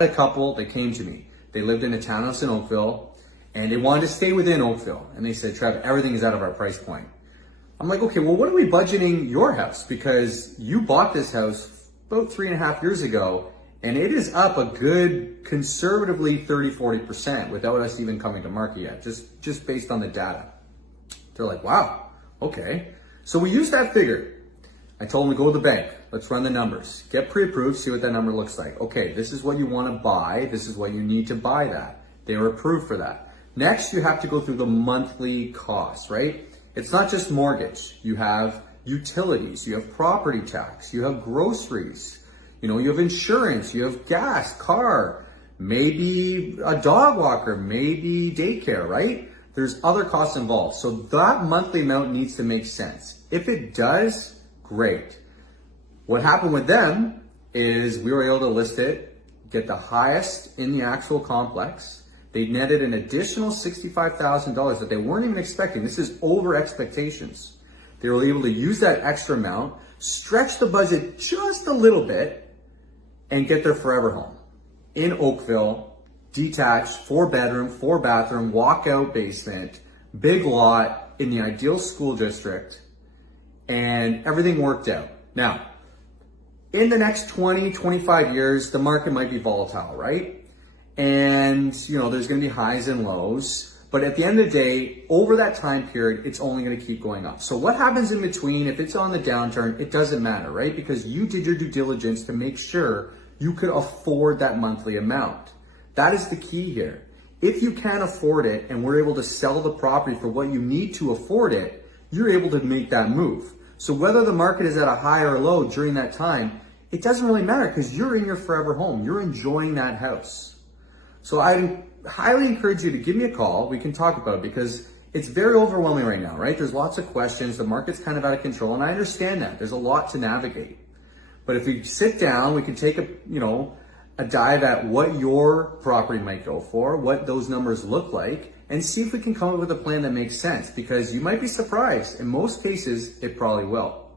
A couple that came to me. They lived in a townhouse in Oakville and they wanted to stay within Oakville. And they said, Trev, everything is out of our price point. I'm like, okay, well, what are we budgeting your house? Because you bought this house about 3.5 years ago and it is up a good conservatively 30-40% without us even coming to market yet, just based on the data. They're like, wow, okay. So we used that figure. I told them to go to the bank. Let's run the numbers. Get pre-approved, see what that number looks like. Okay, this is what you want to buy. This is what you need to buy that. They were approved for that. Next, you have to go through the monthly costs, right? It's not just mortgage. You have utilities, you have property tax, you have groceries, you have insurance, you have gas, car, maybe a dog walker, maybe daycare, right? There's other costs involved. So that monthly amount needs to make sense. If it does, great. What happened with them is we were able to list it, get the highest in the actual complex. They netted an additional $65,000 that they weren't even expecting. This is over expectations. They were able to use that extra amount, stretch the budget just a little bit, and get their forever home in Oakville, detached, 4-bedroom, 4-bathroom, walkout basement, big lot in the ideal school district, and everything worked out. Now, in the next 20, 25 years, the market might be volatile, right? And, there's going to be highs and lows. But at the end of the day, over that time period, it's only going to keep going up. So what happens in between, if it's on the downturn, it doesn't matter, right? Because you did your due diligence to make sure you could afford that monthly amount. That is the key here. If you can't afford it and we're able to sell the property for what you need to afford it, you're able to make that move. So whether the market is at a high or low during that time, it doesn't really matter because you're in your forever home. You're enjoying that house. So I highly encourage you to give me a call. We can talk about it because it's very overwhelming right now, right? There's lots of questions. The market's kind of out of control and I understand that. There's a lot to navigate. But if we sit down, we can take a dive at what your property might go for, what those numbers look like, and see if we can come up with a plan that makes sense because you might be surprised. In most cases, it probably will.